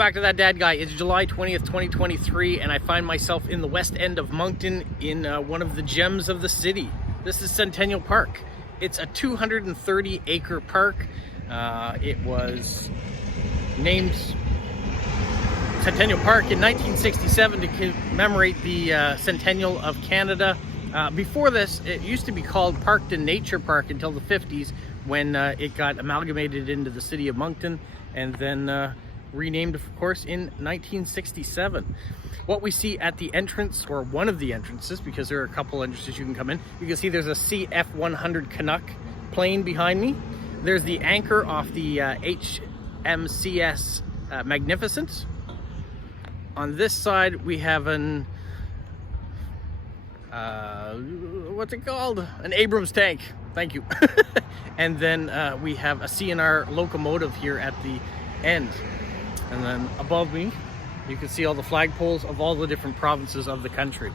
back to That Dad Guy. It's July 20th, 2023, and I find myself in the west end of Moncton in one of the gems of the city. This is Centennial Park. It's a 230-acre park. It was named Centennial Park in 1967 to commemorate the Centennial of Canada. Before this, it used to be called Parkton Nature Park until the 50s when it got amalgamated into the city of Moncton and then renamed, of course, in 1967. What we see at the entrance, or one of the entrances, because there are a couple entrances you can come in, you can see there's a CF-100 Canuck plane behind me. There's the anchor off the HMCS Magnificent. On this side we have an what's it called? An Abrams tank. Thank you. And then we have a CNR locomotive here at the end. And then above me, you can see all the flagpoles of all the different provinces of the country.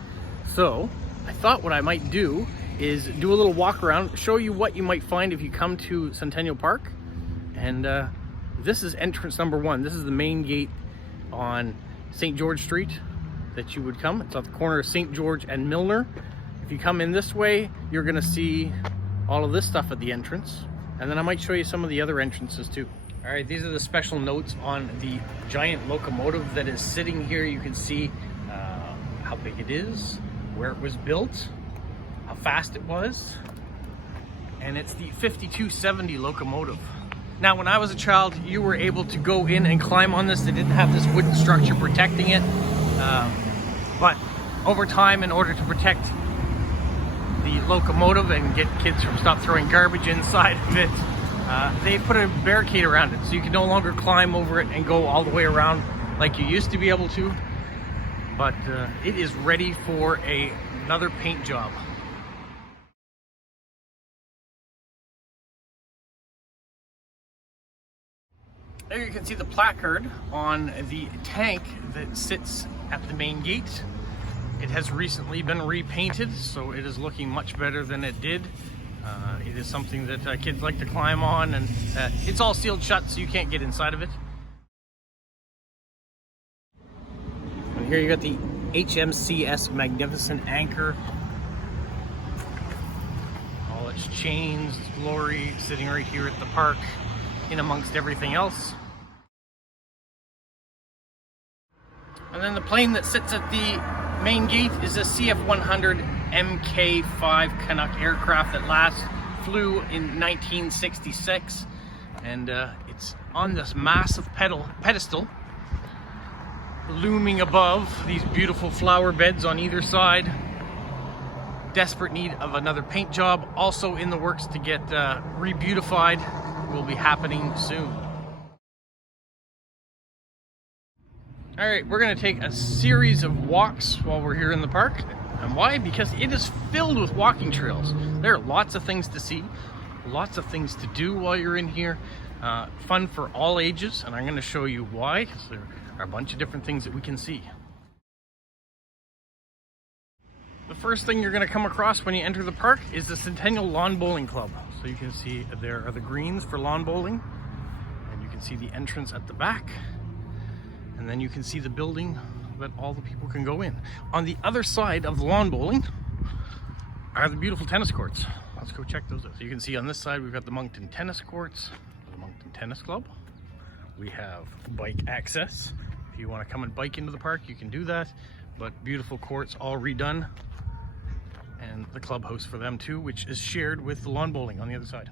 So I thought what I might do is do a little walk around, show you what you might find if you come to Centennial Park. And this is entrance number 1. This is the main gate on St. George Street that you would come. It's at the corner of St. George and Milner. If you come in this way, you're gonna see all of this stuff at the entrance. And then I might show you some of the other entrances too. All right, these are the special notes on the giant locomotive that is sitting here. You can see how big it is, where it was built, how fast it was, and it's the 5270 locomotive. Now, when I was a child, you were able to go in and climb on this. They didn't have this wooden structure protecting it, but over time, in order to protect the locomotive and get kids from stop throwing garbage inside of it, they put a barricade around it, so you can no longer climb over it and go all the way around like you used to be able to. But it is ready for another paint job. There you can see the placard on the tank that sits at the main gate. It has recently been repainted, so it is looking much better than it did. It is something that kids like to climb on, and it's all sealed shut, so you can't get inside of it. And here you got the HMCS Magnificent anchor. All its chains, its glory, sitting right here at the park, in amongst everything else. And then the plane that sits at the main gate is a CF-100 Mk5 Canuck aircraft that last flew in 1966, and it's on this massive pedestal looming above these beautiful flower beds on either side. Desperate need of another paint job, also in the works to get re-beautified. Will be happening soon. All right, we're gonna take a series of walks while we're here in the park. And why? Because it is filled with walking trails. There are lots of things to see, lots of things to do while you're in here. Fun for all ages, and I'm going to show you why, because there are a bunch of different things that we can see. The first thing you're going to come across when you enter the park is the Centennial Lawn Bowling Club. So you can see there are the greens for lawn bowling, and you can see the entrance at the back, and then you can see the building that all the people can go in. On the other side of the lawn bowling are the beautiful tennis courts. Let's go check those out. So you can see on this side we've got the Moncton tennis courts, the Moncton Tennis Club. We have bike access. If you want to come and bike into the park, you can do that, but beautiful courts all redone, and the clubhouse for them too, which is shared with the lawn bowling on the other side.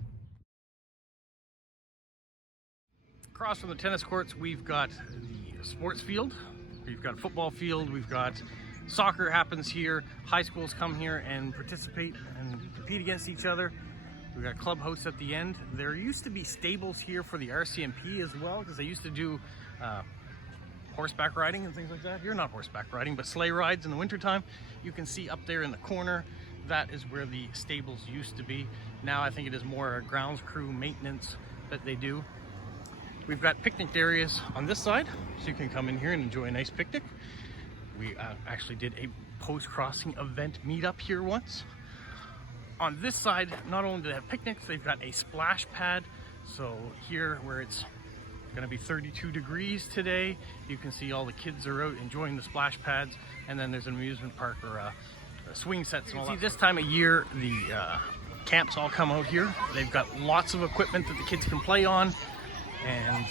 Across from the tennis courts, we've got the sports field. We've got a football field, we've got soccer happens here, high schools come here and participate and compete against each other. We've got a clubhouse at the end. There used to be stables here for the RCMP as well, because they used to do horseback riding and things like that. Here, not horseback riding, but sleigh rides in the wintertime. You can see up there in the corner, that is where the stables used to be. Now I think it is more a grounds crew maintenance that they do. We've got picnic areas on this side, so you can come in here and enjoy a nice picnic. We actually did a post-crossing event meetup here once. On this side, not only do they have picnics, they've got a splash pad. So here, where it's Gonna be 32 degrees today. You can see all the kids are out enjoying the splash pads, and then there's an amusement park or swing sets and all that. See, this time of year, the camps all come out here. They've got lots of equipment that the kids can play on, and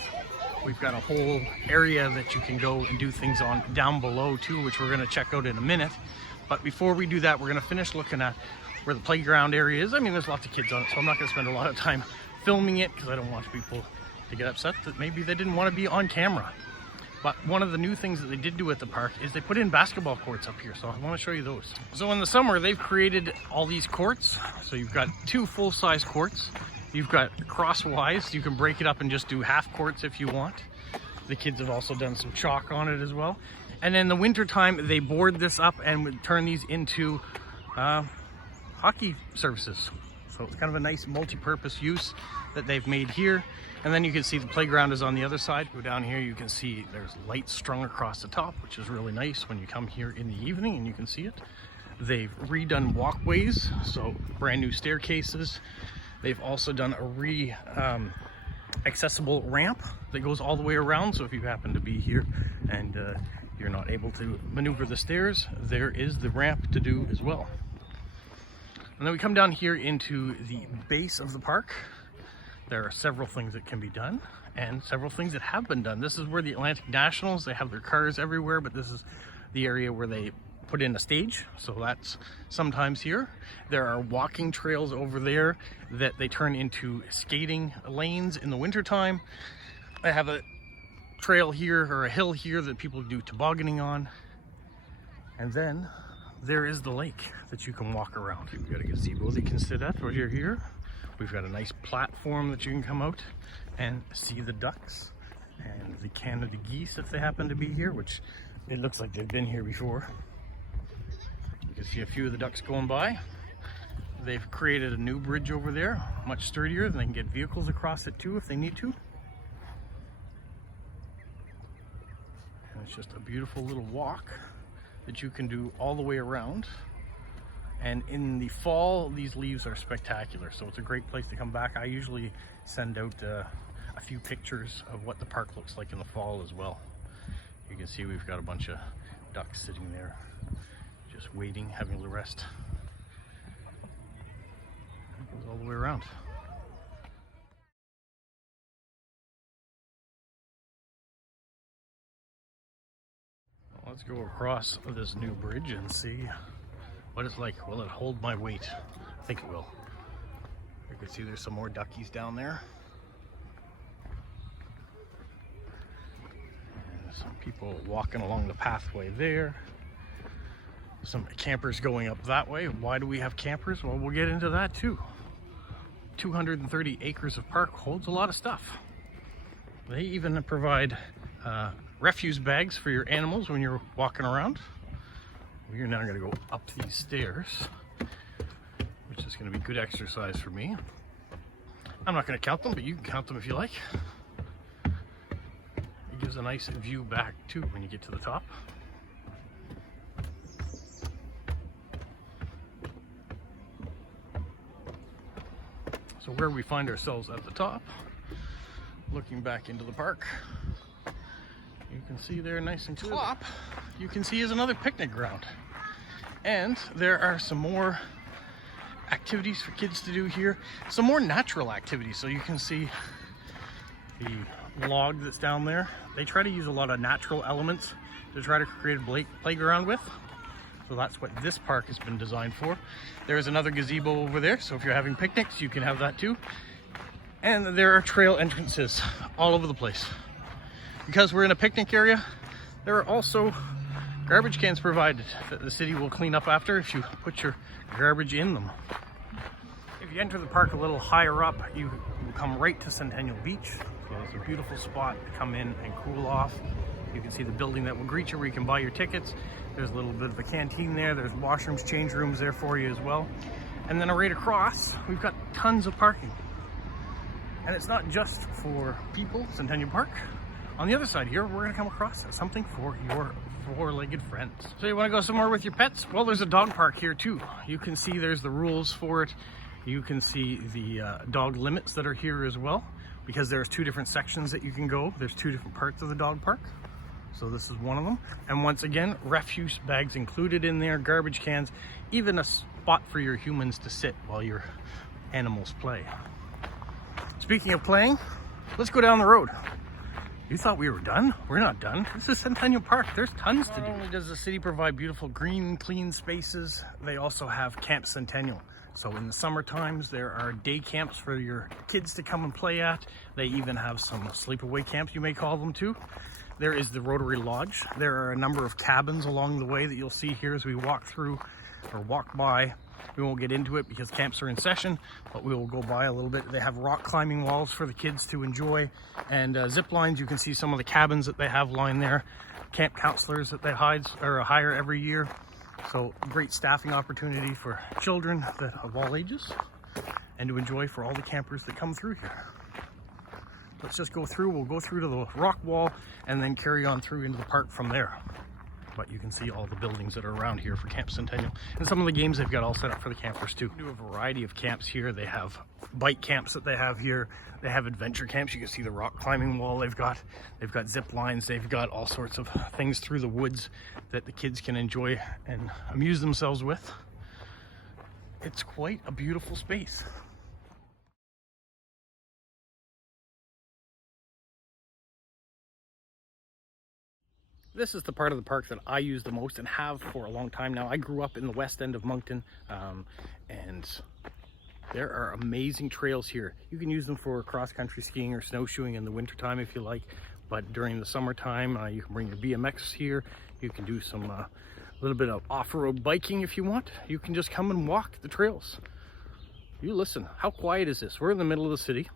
we've got a whole area that you can go and do things on down below too, which we're gonna check out in a minute. But before we do that, we're gonna finish looking at where the playground area is. I mean, there's lots of kids on it, so I'm not gonna spend a lot of time filming it because I don't want people to get upset that maybe they didn't want to be on camera. But one of the new things that they did do at the park is they put in basketball courts up here, so I want to show you those. So in the summer, they've created all these courts. So you've got 2 full-size courts. You've got crosswise. You can break it up and just do half courts if you want. The kids have also done some chalk on it as well. And in the winter time, they board this up and would turn these into hockey services. So it's kind of a nice multi-purpose use that they've made here. And then you can see the playground is on the other side. Go down here, you can see there's lights strung across the top, which is really nice when you come here in the evening and you can see it. They've redone walkways, so brand new staircases. They've also done a accessible ramp that goes all the way around. So if you happen to be here and you're not able to maneuver the stairs, there is the ramp to do as well. And then we come down here into the base of the park. There are several things that can be done and several things that have been done. This is where the Atlantic Nationals, they have their cars everywhere, but this is the area where they put in a stage. So that's sometimes here. There are walking trails over there that they turn into skating lanes in the wintertime. I have a trail here or a hill here that people do tobogganing on. And then there is the lake that you can walk around. We've got a gazebo that you can sit at while you're here. We've got a nice platform that you can come out and see the ducks and the Canada geese if they happen to be here, which it looks like they've been here before. You can see a few of the ducks going by. They've created a new bridge over there, much sturdier, and they can get vehicles across it too if they need to. And it's just a beautiful little walk that you can do all the way around. And in the fall, these leaves are spectacular, so it's a great place to come back. I usually send out a few pictures of what the park looks like in the fall as well. You can see we've got a bunch of ducks sitting there, just waiting, having a little rest. It goes all the way around. Well, let's go across this new bridge and see what it's like. Will it hold my weight? I think it will. You can see there's some more duckies down there. And some people walking along the pathway there. Some campers going up that way. Why do we have campers? Well, we'll get into that too. 230 acres of park holds a lot of stuff. They even provide refuse bags for your animals when you're walking around. We're now going to go up these stairs, which is going to be good exercise for me. I'm not going to count them, but you can count them if you like. It gives a nice view back too when you get to the top. So where we find ourselves at the top, looking back into the park, you can see there nice and clear. Top, you can see is another picnic ground. And there are some more activities for kids to do here. Some more natural activities. So you can see the log that's down there. They try to use a lot of natural elements to try to create a playground with. So that's what this park has been designed for. There's another gazebo over there. So if you're having picnics, you can have that too. And there are trail entrances all over the place. Because we're in a picnic area, there are also garbage cans provided that the city will clean up after if you put your garbage in them. If you enter the park a little higher up, you will come right to Centennial Beach. So it's a beautiful spot to come in and cool off. You can see the building that will greet you where you can buy your tickets. There's a little bit of a canteen there. There's washrooms, change rooms there for you as well. And then right across, we've got tons of parking. And it's not just for people, Centennial Park. On the other side here, we're gonna come across something for your four-legged friends. So you wanna go somewhere with your pets? Well, there's a dog park here too. You can see there's the rules for it. You can see the dog limits that are here as well. because there's 2 different sections that you can go. There's 2 different parts of the dog park. So this is one of them. And once again, refuse bags included in there, garbage cans, even a spot for your humans to sit while your animals play. Speaking of playing, let's go down the road. You thought we were done? We're not done. This is Centennial Park. There's tons to do. Not only does the city provide beautiful green, clean spaces, they also have Camp Centennial. So in the summer times, there are day camps for your kids to come and play at. They even have some sleepaway camps, you may call them too. There is the Rotary Lodge. There are a number of cabins along the way that you'll see here as we walk through or walk by. We won't get into it because camps are in session, but we will go by a little bit. They have rock climbing walls for the kids to enjoy, and zip lines. You can see some of the cabins that they have lined there. Camp counselors that they hire every year. So great staffing opportunity for children of all ages and to enjoy for all the campers that come through here. Let's just go through. We'll go through to the rock wall and then carry on through into the park from there. But you can see all the buildings that are around here for Camp Centennial, and some of the games they've got all set up for the campers too. They do a variety of camps here. They have bike camps that they have here. They have adventure camps. You can see the rock climbing wall they've got zip lines. They've got all sorts of things through the woods that the kids can enjoy and amuse themselves with. It's quite a beautiful space. This is the part of the park that I use the most and have for a long time now. I grew up in the west end of Moncton, and there are amazing trails here. You can use them for cross-country skiing or snowshoeing in the wintertime if you like, but during the summertime, you can bring your BMX here. You can do some little bit of off-road biking if you want. You can just come and walk the trails. You listen, how quiet is this? We're in the middle of the city.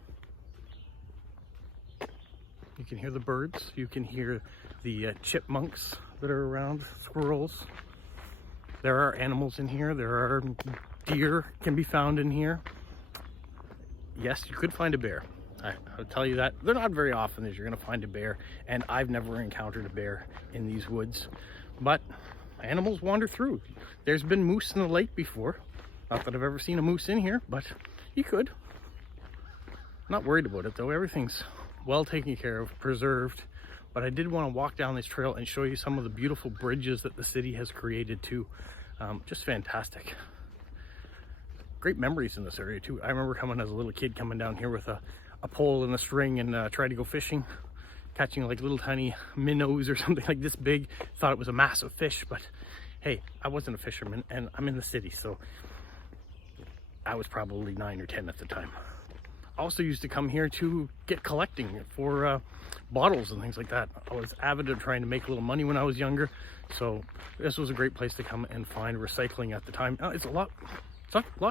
You can hear the birds. You can hear the chipmunks that are around, squirrels. There are animals in here. There are deer can be found in here. Yes, you could find a bear. I'll tell you that. They're not very often that you're going to find a bear, and I've never encountered a bear in these woods. But animals wander through. There's been moose in the lake before. Not that I've ever seen a moose in here, but you could. I'm not worried about it though. Everything's well taken care of, preserved. But I did want to walk down this trail and show you some of the beautiful bridges that the city has created too. Just fantastic. Great memories in this area too. I remember coming as a little kid, coming down here with a pole and a string and trying to go fishing, catching like little tiny minnows or something like this big. Thought it was a massive fish, but hey, I wasn't a fisherman and I'm in the city, so I was probably 9 or 10 at the time. Also used to come here to get collecting for bottles and things like that. I was avid of trying to make a little money when I was younger, so this was a great place to come and find recycling at the time. It's a lot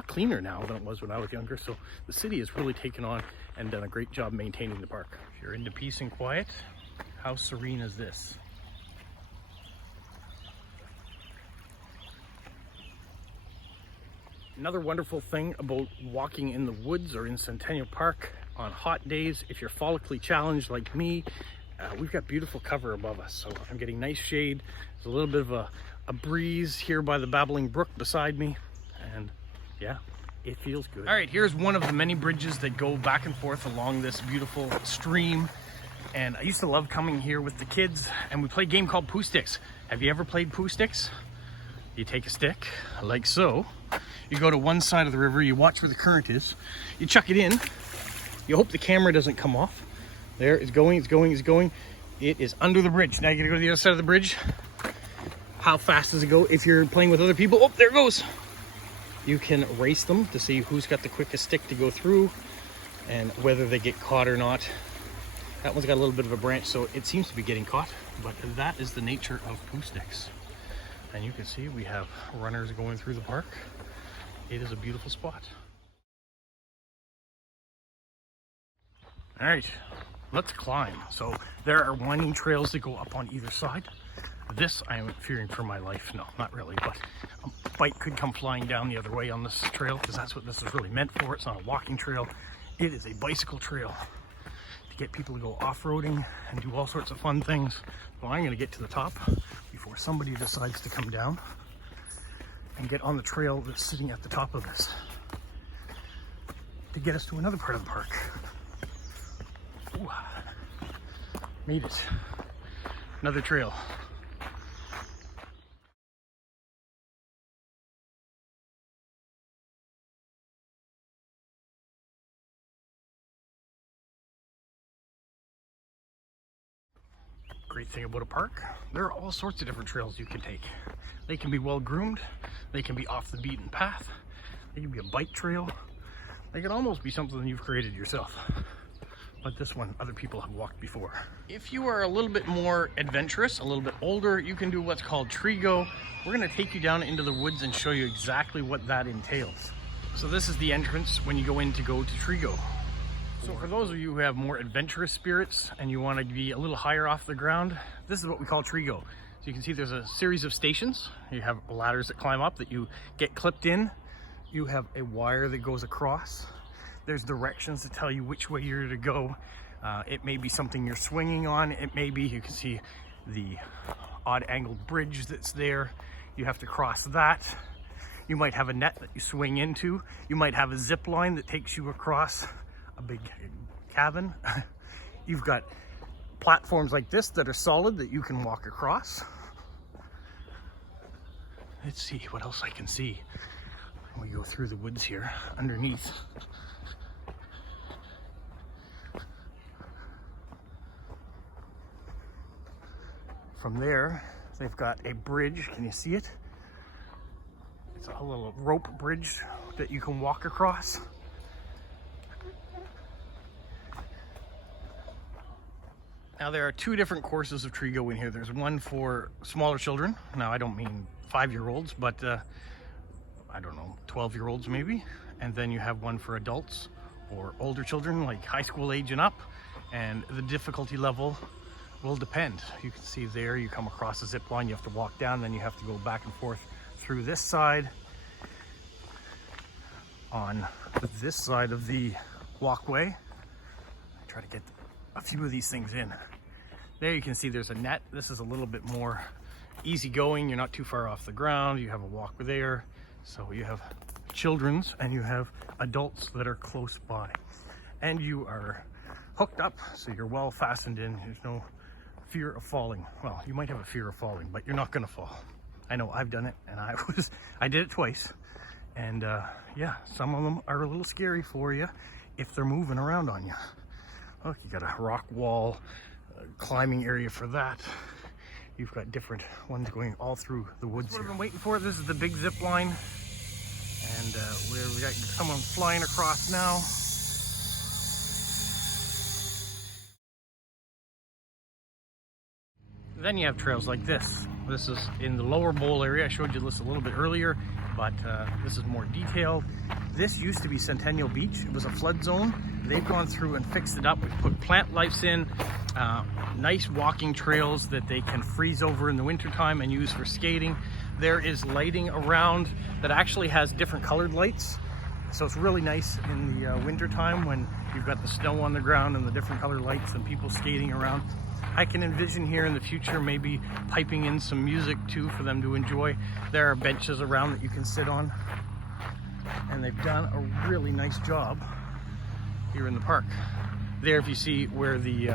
cleaner now than it was when I was younger, so the city has really taken on and done a great job maintaining the park. If you're into peace and quiet, how serene is this? Another wonderful thing about walking in the woods or in Centennial Park on hot days, if you're follically challenged like me, we've got beautiful cover above us. So I'm getting nice shade. There's a little bit of a breeze here by the babbling brook beside me. And yeah, it feels good. All right, here's one of the many bridges that go back and forth along this beautiful stream. And I used to love coming here with the kids, and we play a game called Poo Sticks. Have you ever played Poo Sticks? You take a stick, like so. You go to one side of the river, you watch where the current is, you chuck it in, you hope the camera doesn't come off. There, it's going, it's going, it's going. It is under the bridge. Now you gotta go to the other side of the bridge. How fast does it go? If you're playing with other people, oh, there it goes. You can race them to see who's got the quickest stick to go through and whether they get caught or not. That one's got a little bit of a branch, so it seems to be getting caught, but that is the nature of Poo Sticks. And you can see we have runners going through the park. It is a beautiful spot. All right, let's climb. So there are winding trails that go up on either side. This I am fearing for my life. No, not really, but a bike could come flying down the other way on this trail because that's what this is really meant for. It's not a walking trail. It is a bicycle trail to get people to go off-roading and do all sorts of fun things. Well, I'm gonna get to the top before somebody decides to come down and get on the trail that's sitting at the top of this to get us to another part of the park. Ooh. Made it. Another trail. Great thing about a park, there are all sorts of different trails you can take. They can be well groomed, they can be off the beaten path, they can be a bike trail, they can almost be something you've created yourself. But this one, other people have walked before. If you are a little bit more adventurous, a little bit older, you can do what's called tree go. We're gonna take you down into the woods and show you exactly what that entails. So this is the entrance when you go in to go to tree go. So for those of you who have more adventurous spirits and you want to be a little higher off the ground, this is what we call tree go. So you can see there's a series of stations. You have ladders that climb up that you get clipped in. You have a wire that goes across. There's directions that tell you which way you're to go. It may be something you're swinging on. It may be, you can see the odd angled bridge that's there. You have to cross that. You might have a net that you swing into. You might have a zip line that takes you across a big cabin. You've got platforms like this that are solid that you can walk across. Let's see what else I can see. We go through the woods here underneath. From there, they've got a bridge. Can you see it? It's a little rope bridge that you can walk across. Now there are two different courses of tree go in here. There's one for smaller children. Now I don't mean 5-year-olds, but I don't know, 12-year-olds maybe. And then you have one for adults or older children, like high school age and up. And the difficulty level will depend. You can see there, you come across a zip line, you have to walk down, then you have to go back and forth through this side. On this side of the walkway, I try to get a few of these things in. There you can see there's a net. This is a little bit more easygoing. You're not too far off the ground. You have a walk there. So you have children's and you have adults that are close by. And you are hooked up, so you're well fastened in. There's no fear of falling. Well, you might have a fear of falling, but you're not gonna fall. I know I've done it, and I did it twice. And yeah, some of them are a little scary for you if they're moving around on you. Look, you got a rock wall, climbing area for that. You've got different ones going all through the woods. What I've been waiting for, this is the big zip line. And we got someone flying across now. Then you have trails like this. This is in the lower bowl area. I showed you this a little bit earlier, but this is more detailed. This used to be Centennial Beach. It was a flood zone. They've gone through and fixed it up. We've put plant lives in, nice walking trails that they can freeze over in the wintertime and use for skating. There is lighting around that actually has different colored lights. So it's really nice in the wintertime when you've got the snow on the ground and the different colored lights and people skating around. I can envision here in the future maybe piping in some music too for them to enjoy. There are benches around that you can sit on. And they've done a really nice job here in the park. There, if you see where the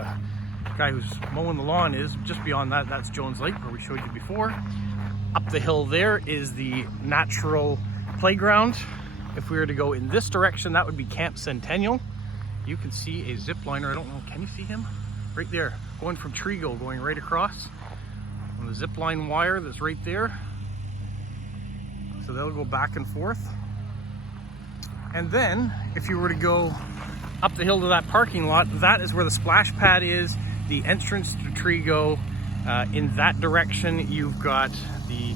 guy who's mowing the lawn is, just beyond that, that's Jones Lake, where we showed you before. Up the hill there is the natural playground. If we were to go in this direction, that would be Camp Centennial. You can see a zip liner. I don't know, can you see him? Right there, going from Trigo, going right across on the zip line wire that's right there. So they'll go back and forth. And then, if you were to go up the hill to that parking lot, that is where the splash pad is, the entrance to Trigo. In that direction, you've got the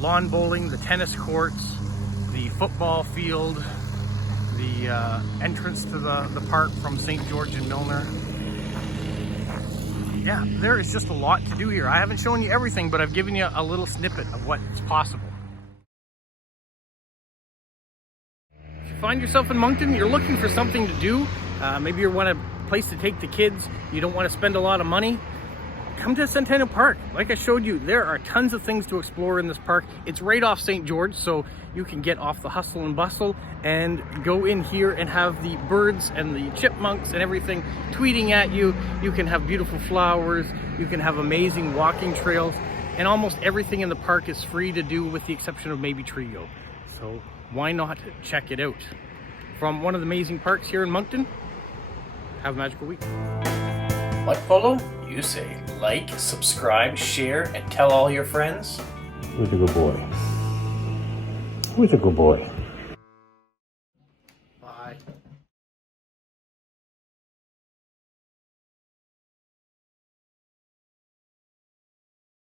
lawn bowling, the tennis courts, the football field, the entrance to the park from St. George and Milner. Yeah, there is just a lot to do here. I haven't shown you everything, but I've given you a little snippet of what's possible. If you find yourself in Moncton, you're looking for something to do, maybe you want a place to take the kids, you don't want to spend a lot of money, come to Centennial Park. Like I showed you, there are tons of things to explore in this park. It's right off St. George, so you can get off the hustle and bustle and go in here and have the birds and the chipmunks and everything tweeting at you. You can have beautiful flowers, you can have amazing walking trails, and almost everything in the park is free to do with the exception of maybe Trigo. So why not check it out? From one of the amazing parks here in Moncton, have a magical week. What, Polo? You say like, subscribe, share, and tell all your friends? Who's a good boy? Who's a good boy?